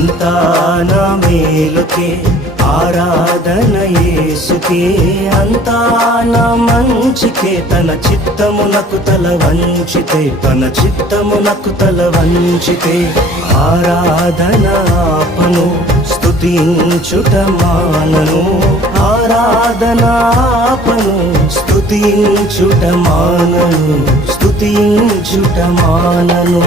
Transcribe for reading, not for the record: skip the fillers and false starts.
అంతా నా మేలుకే ఆరాధన యేసుకే, అంతా నా మంచికే. తన చిత్తమునకు తల వంచితే, తన చిత్తమునకు తల వంచితే ఆరాధన ఆపను, స్తుతించుట మానను. ఆరాధన ఆపను, స్తుతించుట మానను, స్తుతించుట మానను.